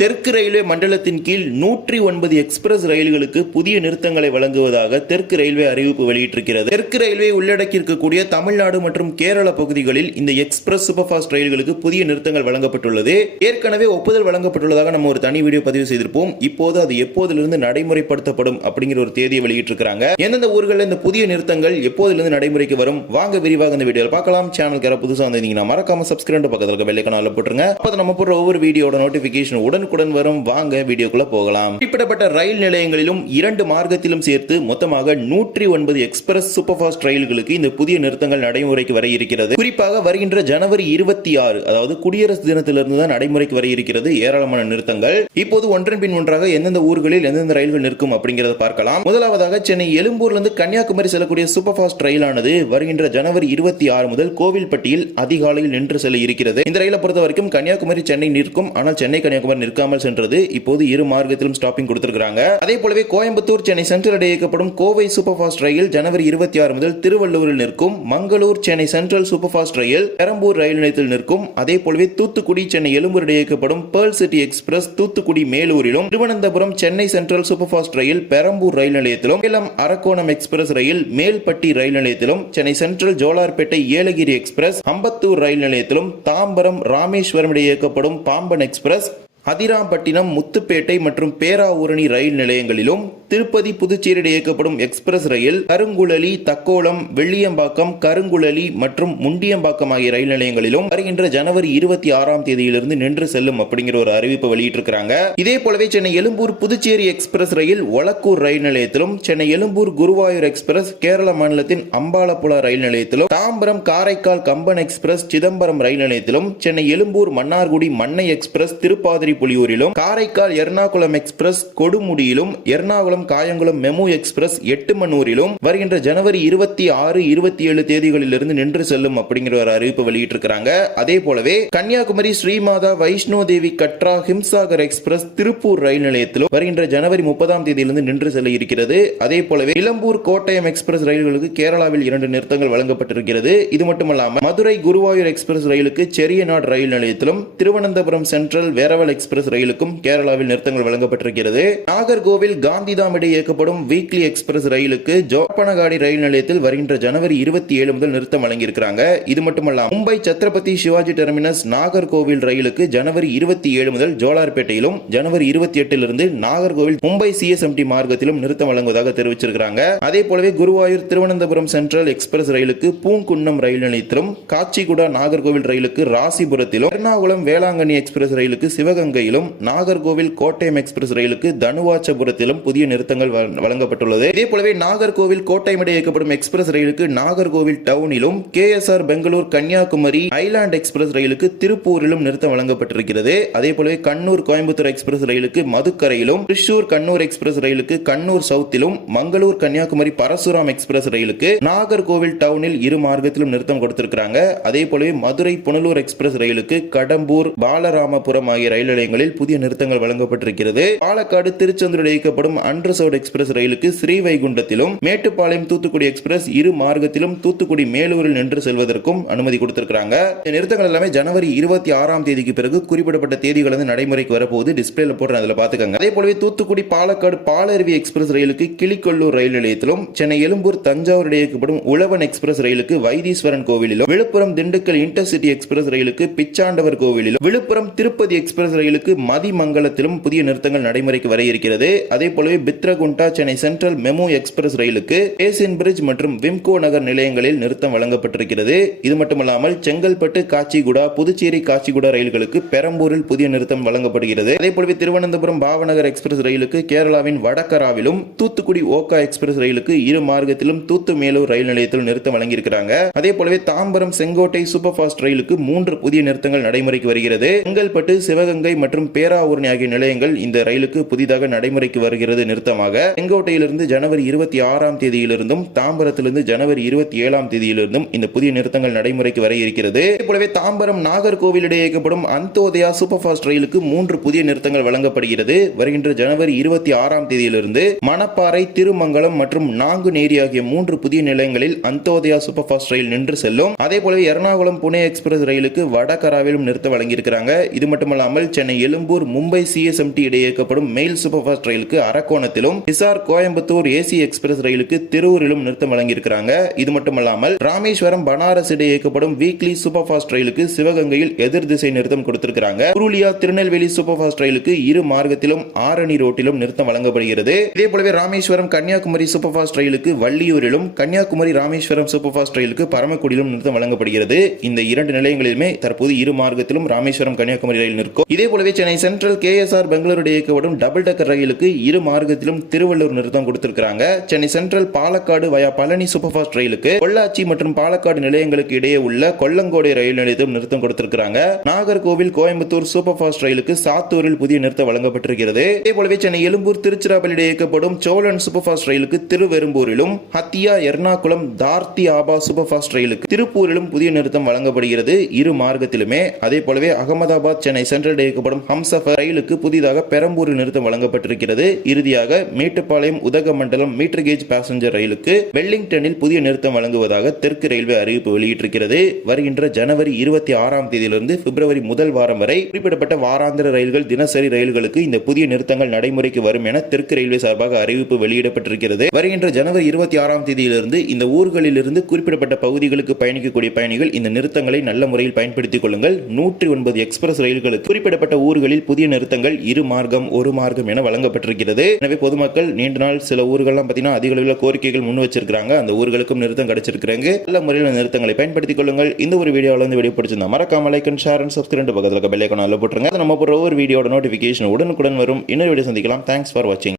தெற்கு ரயில்வே மண்டலத்தின் கீழ் 109 எக்ஸ்பிரஸ் ரயில்களுக்கு புதிய நிறுத்தங்களை வழங்குவதாக தெற்கு ரயில்வே அறிவிப்பு வெளியிட்டிருக்கிறது. தெற்கு ரயில்வே உள்ளடக்கியிருக்கக்கூடிய தமிழ்நாடு மற்றும் கேரள பகுதிகளில் இந்த எக்ஸ்பிரஸ் சூப்பர் ஃபாஸ்ட் ரயில்களுக்கு புதிய நிறுத்தங்கள் வழங்கப்பட்டுள்ளது. ஏற்கனவே ஒப்புதல் வழங்கப்பட்டுள்ளதாக நம்ம ஒரு தனி வீடியோ பதிவு செய்திருப்போம். இப்போது அது எப்போதிலிருந்து நடைமுறைப்படுத்தப்படும் அப்படிங்கிற ஒரு தேதியை வெளியிட்டிருக்கிறாங்க. எந்தெந்த ஊர்களில் இந்த புதிய நிறுத்தங்கள் எப்போதிலிருந்து நடைமுறைக்கு வரும், வாங்க விரிவாக இந்த வீடியோவில் பார்க்கலாம். சேனலுக்கு யாராவது புதுசாக வந்தீங்கன்னா மறக்காம சப்ஸ்கிரைப் பக்கத்தில் இருக்க பெல் ஐகானை போட்டுருங்க. அப்போ நம்ம போடுற ஒவ்வொரு வீடியோட நோட்டிபிகேஷன் உடனுக்குடன் வரும். வாங்க வீடியோக்குள்ள போகலாம். குறிப்பிடப்பட்ட ரயில் நிலையங்களிலும் 2 மார்க்கத்திலும் சேர்த்து மொத்தமாக 109 எக்ஸ்பிரஸ் சூப்பர் ஃபாஸ்ட் ரயில்களுக்கு இந்த புதிய நிறுத்தங்கள் நடைமுறைக்கு வர இருக்கிறது. குறிப்பாக வருகின்ற ஜனவரி 26, அதாவது குடியரசு தினத்திலிருந்து தான் நடைமுறைக்கு வர இருக்கிறது ஏராளமான நிறுத்தங்கள். இப்போது ஒன்றன் பின் ஒன்றாக எந்தெந்த ஊர்களில் எந்தெந்த ரயில்கள் நிற்கும் அப்படிங்கறத பார்க்கலாம். முதலாவதாக சென்னை எழும்பூர்லிருந்து கன்னியாகுமரி செல்லக்கூடிய சூப்பர் ஃபாஸ்ட் ரயிலானது வருகின்ற ஜனவரி 26 முதல் கோவில்பட்டியில் அதிகாலையில் நின்று செல்ல இருக்கிறது. இந்த ரயிலை பொறுத்த வரைக்கும் கன்னியாகுமரி சென்னை நிற்கும், ஆனால் சென்னை கன்னியாகுமரி நிற்காமல் சென்றது. இப்போது 2 மார்க்கத்திலும் ஸ்டாப்பிங் கொடுத்திருக்காங்க. அதே போலவே கோயம்புத்தூர் சென்னை சென்ட்ரல் இடையே இயக்கப்படும் கோவை சூப்பர் ஃபாஸ்ட் ரயில் ஜனவரி 26 முதல் திருவள்ளூரில் நிற்கும். Mangalore Chennai central super fast ரயில் பெரம்பூர் ரயில் நிலையத்தில் நிற்கும். அதே போலவே தூத்துக்குடி சென்னை எழும்பூர் இடையே இயக்கப்படும் பேர்ல் சிட்டி எக்ஸ்பிரஸ் தூத்துக்குடி மேலூரிலும், Thiruvananthapuram Chennai central super fast ரயில் பெரம்பூர் ரயில் நிலையத்திலும், சேலம் அரக்கோணம் எக்ஸ்பிரஸ் ரயில் மேல்பட்டி ரயில் நிலையத்திலும், சென்னை சென்ட்ரல் ஜோலார்பேட்டை ஏலகிரி எக்ஸ்பிரஸ் அம்பத்தூர் ரயில் நிலையத்திலும், தாம்பரம் ராமேஸ்வரம் இடையே இயக்கப்படும் பாம்பன் எக்ஸ்பிரஸ் அதிராம்பட்டினம் முத்துப்பேட்டை மற்றும் பேராவூரணி ரயில் நிலையங்களிலும், திருப்பதி புதுச்சேரி இயக்கப்படும் எக்ஸ்பிரஸ் ரயில் கருங்குழலி தக்கோலம் வெள்ளியம்பாக்கம் கருங்குழலி மற்றும் முண்டியம்பாக்கம் ஆகிய ரயில் நிலையங்களிலும் வருகின்ற ஜனவரி 26ஆம் தேதியிலிருந்து நின்று செல்லும் அப்படிங்கிற ஒரு அறிவிப்பு வெளியிட்டிருக்கிறாங்க. இதே போலவே சென்னை எழும்பூர் புதுச்சேரி எக்ஸ்பிரஸ் ரயில் ஒலக்கூர் ரயில் நிலையத்திலும், சென்னை எழும்பூர் குருவாயூர் எக்ஸ்பிரஸ் கேரள மாநிலத்தின் அம்பாலப்புழா ரயில் நிலையத்திலும், தாம்பரம் காரைக்கால் கம்பன் எக்ஸ்பிரஸ் சிதம்பரம் ரயில் நிலையத்திலும், சென்னை எழும்பூர் மன்னார்குடி மன்னை எக்ஸ்பிரஸ் திருப்பாதிரி புலியூரிலும், காரைக்கால் எர்ணாகுளம் எக்ஸ்பிரஸ் கொடுமுடியிலும், எர்ணாகுளம் காயங்குளம் மெமு எக்ஸ்பிரஸ் எட்டுமனூரிலும் வருகின்ற ஜனவரி 26, 27 தேதிகளிலிருந்து நின்று செல்லும் அப்படிங்கிற ஒரு அறிவிப்பு வெளியிட்டிருக்கிறாங்க. அதே போலவே கன்னியாகுமரி ஸ்ரீமாதா வைஷ்ணோ தேவி கட்ரா ஹிம்சாகர் எக்ஸ்பிரஸ் திருப்பூர் ரயில் நிலையத்திலும் வருகின்ற ஜனவரி 30ஆம் தேதியிலிருந்து நின்று செல்ல இருக்கிறது. அதே போலவே இளம்பூர் கோட்டயம் எக்ஸ்பிரஸ் ரயில்களுக்கு கேரளாவில் 2 நிறுத்தங்கள் வழங்கப்பட்டிருக்கிறது. இது மட்டுமல்லாமல் மதுரை குருவாயூர் எக்ஸ்பிரஸ் ரயிலுக்கு செரியநாடு ரயில் நிலையத்திலும், திருவனந்தபுரம் சென்ட்ரல் வேரவல் எக்ஸ்பிரஸ் ரயிலுக்கும் கேரளாவில் நிறுத்தங்கள் வழங்கப்பட்டிருக்கிறது. நாகர்கோவில் காந்திதாம் இடையே இயக்கப்படும் வீக்லி எக்ஸ்பிரஸ் ரயிலுக்கு ஜோப்பனகாடி ரயில் நிலையத்தில் வருகின்ற ஜனவரி 27 முதல் நிறுத்தம் வழங்கியிருக்கிறாங்க. இது மட்டுமல்லாமல் மும்பை சத்ரபதி சிவாஜி டெர்மினஸ் நாகர்கோவில் ரயிலுக்கு ஜனவரி 27 முதல் ஜோலார்பேட்டையிலும், ஜனவரி 28 நாகர்கோவில் மும்பை சிஎஸ்எம்டி மார்க்கத்திலும் நிறுத்தம் வழங்குவதாக தெரிவிச்சிருக்கிறாங்க. அதே போலவே குருவாயூர் திருவனந்தபுரம் சென்ட்ரல் எக்ஸ்பிரஸ் ரயிலுக்கு பூங்குன்னம் ரயில் நிலையத்திலும், காச்சிகுடா நாகர்கோவில் ரயிலுக்கு ராசிபுரத்திலும், எர்ணாகுளம் வேளாங்கண்ணி எக்ஸ்பிரஸ் ரயிலுக்கு சிவகங்கையிலும், நாகர்கோவில் கோட்டயம் எக்ஸ்பிரஸ் ரயிலுக்கு தனுவாச்சபுரத்திலும் புதிய நிறுத்தங்கள் வழங்கப்பட்டுள்ளது. இதே போலவே நாகர்கோவில் கோட்டயம் இடையே இயக்கப்படும் எக்ஸ்பிரஸ் ரயிலுக்கு நாகர்கோவில் டவுனிலும், KSR Bengaluru Kanniyakumari island express ரயிலுக்கு திருப்பூரிலும் நிறுத்தம் வழங்கப்பட்டிருக்கிறது. அதே போலவே கண்ணூர் கோயம்புத்தூர் எக்ஸ்பிரஸ் ரயிலுக்கு மதுக்கரையிலும், திருச்சூர் கண்ணூர் எக்ஸ்பிரஸ் ரயிலுக்கு கண்ணூர் சவுத்திலும், மங்களூர் கன்னியாகுமரி பரசுராம் எக்ஸ்பிரஸ் ரயிலுக்கு நாகர்கோவில் டவுனில் 2 மார்க்கத்திலும் நிறுத்தம் கொடுத்திருக்கிறாங்க. அதே போலவே மதுரை புனலூர் எக்ஸ்பிரஸ் ரயிலுக்கு கடம்பூர் பாலராமபுரம் ஆகிய ரயில் நிலையங்களில் புதிய நிறுத்தங்கள் வழங்கப்பட்டிருக்கிறது. பாலக்காடு திருச்செந்தூர் இயக்கப்படும் அண்டர்சர்வ்ட் எக்ஸ்பிரஸ் ரயிலுக்கு ஸ்ரீவைகுண்டத்திலும், மேட்டுப்பாளையம் தூத்துக்குடி எக்ஸ்பிரஸ் 2 மார்க்கத்திலும் தூத்துக்குடி மேலூரில் நின்று செல்வதற்கும் அனுமதி கொடுத்திருக்காங்க. இந்த நிறுத்தங்கள் எல்லாமே ஜனவரி 26ஆம் தேதிக்கு பிறகு குறிப்பிடப்பட்ட தேதிகள் வந்து நடைமுறைக்கு வரப்போகுது. டிஸ்பிளேல போடுறேன், அதில் பார்த்துக்கங்க. அதே போலவே தூத்துக்குடி பாலக்காடு பாலருவி எக்ஸ்பிரஸ் ரயிலுக்கு கிளிக்கொல்லூர் ரயில் நிலையத்திலும், சென்னை எழும்பூர் தஞ்சாவூர் இடையே இயக்கப்படும் உழவன் எக்ஸ்பிரஸ் ரயிலுக்கு வைத்தீஸ்வரன் கோவிலிலும், விழுப்புரம் திண்டுக்கல் இன்டர்சிட்டி எக்ஸ்பிரஸ் ரயிலுக்கு பிச்சாண்டவர் கோவிலிலும், விழுப்புரம் திருப்பதி எக்ஸ்பிரஸ் ரயிலுக்கு மதிமங்கலத்திலும் புதிய நிறுத்தங்கள் நடைமுறைக்கு வர இருக்கிறது. அதே போலவே Bitragunta Chennai central MEMU express ரயிலுக்கு ஏசியன் பிரிட்ஜ் மற்றும் விம்கோ நகர் நிலையங்களில் நிறுத்தம் வழங்கப்பட்டிருக்கிறது. இது மட்டுமல்லாமல் செங்கல்பட்டு காச்சிகுடா புதுச்சேரி காச்சிகுடா ரயில்களுக்கு பெரம்பூரில் புதிய நிறுத்தம் வழங்கப்படுகிறது. அதே போலவே திருவனந்தபுரம் பாவநகர் எக்ஸ்பிரஸ் ரயிலுக்கு கேரளாவின் வடகராவிலும், தூத்துக்குடி ஓகா எக்ஸ்பிரஸ் ரயிலுக்கு 2 மார்க்கத்திலும் தூத்து மேலூர் ரயில் நிலையத்தில் நிறுத்தம் வழங்கியிருக்கிறாங்க. அதே போலவே தாம்பரம் செங்கோட்டை சூப்பர் ஃபாஸ்ட் ரயிலுக்கு 3 புதிய நிறுத்தங்கள் நடைமுறைக்கு வருகிறது. செங்கல்பட்டு சிவகங்கை மற்றும் பேராவூரணி ஆகிய நிலையங்கள் இந்த ரயிலுக்கு புதிதாக நடைமுறைக்கு வருகிறது நிறுத்தம் நிறுத்தமாக செங்கோட்டையிலிருந்து ஜனவரி 26ஆம் தேதியிலிருந்தும் தாம்பரத்திலிருந்து ஜனவரி 27ஆம் தேதியிலிருந்தும் இந்த புதிய நிறுத்தங்கள் நடைமுறைக்கு வர இருக்கிறது. போலவே தாம்பரம் நாகர்கோவில் இடையே இயக்கப்படும் அந்தோதயா சூப்பர் ஃபாஸ்ட் ரயிலுக்கு 3 புதிய நிறுத்தங்கள் வழங்கப்படுகிறது. வருகின்ற ஜனவரி 26ஆம் தேதியிலிருந்து மணப்பாறை, திருமங்கலம் மற்றும் நாங்குநேரி ஆகிய 3 புதிய நிலையங்களில் அந்தோதயா சூப்பர் ஃபாஸ்ட் ரயில் நின்று செல்லும். அதே போலவே எர்ணாகுளம் புனே எக்ஸ்பிரஸ் ரயிலுக்கு வடகராவிலும் நிறுத்தம் வழங்கியிருக்கிறாங்க. இது மட்டுமல்லாமல் சென்னை எழும்பூர் மும்பை சிஎஸ்எம்டி இடையே இயக்கப்படும் மெயில் சூப்பர் ஃபாஸ்ட் ரயிலுக்கு அரக்கோணத்திலும், ஹிசார் கோயம்புத்தூர் ஏசி எக்ஸ்பிரஸ் ரயிலுக்கு திருவூரிலும் நிறுத்தம் வழங்கியிருக்கிறாங்க. இது மட்டுமல்லாமல் ராமேஸ்வரம் பனாரஸ் இடையே இயக்கப்படும் வீக்லி சூப்பர் ஃபாஸ்ட் ரயிலுக்கு சிவகங்கையில் எதிர் திசை நிறுத்தம் கொடுத்திருக்கிறாங்க. புருலியா திருநெல்வேலி சூப்பர் ஃபாஸ்ட் ரயிலுக்கு இரு மார்க்கத்திலும் ஆரணி ரோட்டிலும் நிறுத்தம் வழங்கப்படுகிறது. இதே போலவே ராமேஸ்வரம் கன்னியாகுமரி சூப்பர் ஃபாஸ்ட் ரயிலுக்கு வள்ளியூரிலும், கன்னியாகுமரி ராமேஸ்வரம் சூப்பர் ஃபாஸ்ட் ரயிலுக்கு பரமக்குடியிலும் நிறுத்தம் வழங்கப்படுகிறது. இந்த 2 நிலையங்களிலுமே தற்போது இரு மார்க்கத்திலும் ராமேஸ்வரம் கன்னியாகுமரி ரயில் நிற்கும். இதே போலவே சென்னை சென்ட்ரல் கேஎஸ்ஆர் பெங்களூரு இடையே இயக்கப்படும் டபுள் டக்கர் ரயிலுக்கு இரு மார்க்கத்திலும் திருவள்ளூர் நிறுத்தம் கொடுத்திருக்கிறாங்க. சென்னை சென்ட்ரல் பாலக்காடு வயா பழனி சூப்பர் ஃபாஸ்ட் ரயிலுக்கு பொள்ளாச்சி மற்றும் பாலக்காடு நிலையங்களுக்கு இடையே உள்ள கொல்லங்கோடை ரயில் நிலையத்தில் நிறுத்தம் கொடுத்திருக்கிறாங்க. நாகர்கோவில் கோயம்புத்தூர் சூப்பர் ஃபாஸ்ட் ரயிலுக்கு சாத்தூரில் புதிய நிறுத்தம் வழங்கப்பட்டிருக்கிறது. இதே போலவே சென்னை எழும்பூர் திருச்சிராப்பள்ளி இடையே இயக்கப்படும் சோழன் சூப்பர் ஃபாஸ்ட் ரயிலுக்கு திருவெரும்பூரிலும், ஹத்தியா எர்ணாகுளம் தார்த்தி ஆபா சூப்பர் ஃபாஸ்ட் ரயிலுக்கு திருப்பூரிலும் புதிய நிறுத்தம் வழங்கப்படுகிறது இரு மார்க்கத்திலுமே. அதே போலவே அகமதாபாத் சென்னை சென்ட்ரல் இயக்கப்படும் ஹம்சஃபர் ரயிலுக்கு புதிதாக பெரம்பூரில் நிறுத்தம் வழங்கப்பட்டிருக்கிறது. இறுதியாக Mettupalayam Udhagamandalam metre gauge passenger ரயிலுக்கு வெல்லிங்டனில் புதிய நிறுத்தம் வழங்குவதாக தெற்கு ரயில்வே அறிவிப்பு வெளியிட்டிருக்கிறது. வருகின்ற ஜனவரி 26ஆம் தேதியிலிருந்து பிப்ரவரி முதல் வாரம் வரை குறிப்பிடப்பட்ட வாராந்திர ரயில்கள், தினசரி ரயில்களுக்கு இந்த புதிய நிறுத்தங்கள் நடைமுறைக்கு வரும் என தெற்கு ரயில்வே சார்பாக அறிவிப்பு வெளியிடப்பட்டிருக்கிறது. வருகின்ற ஜனவரி 26ஆம் தேதியிலிருந்து இந்த ஊர்களில் இருந்து குறிப்பிடப்பட்ட பகுதிகளுக்கு பயணிக்கக்கூடிய பயணிகள் இந்த நிறுத்தங்களை நல்ல முறையில் பயன்படுத்திக் கொள்ளுங்கள். 109 எக்ஸ்பிரஸ் ரயில்களுக்கு குறிப்பிடப்பட்ட ஊர்களில் புதிய நிறுத்தங்கள் இரு மார்க்கம், ஒரு மார்க்கம் என வழங்கப்பட்டிருக்கிறது. எனவே பொதுமக்கள் நீண்ட நாள் சில ஊர்கள்லாம் பார்த்தீங்கன்னா அதிக அளவில் கோரிக்கைகள் முன் வச்சிருக்காங்க. அந்த ஊர்களுக்கும் நிறுத்தம் கிடைச்சிருக்கிறாங்க. நல்ல முறையில் நிறுத்தங்களை பயன்படுத்திக் கொள்ளுங்கள். இந்த ஒரு வீடியோவில் வந்து வீடியோ பிடிச்சிருந்தா மறக்காம like and share and subscribe பக்கத்தில் பெல் ஐகான் போட்டுருங்க. நம்ம போற ஒரு வீடியோட நோட்டிபிகேஷன் உடனுக்குடன் வரும். இன்னொரு வீடியோ சந்திக்கலாம். தேங்க்ஸ் ஃபார் வாட்சிங்.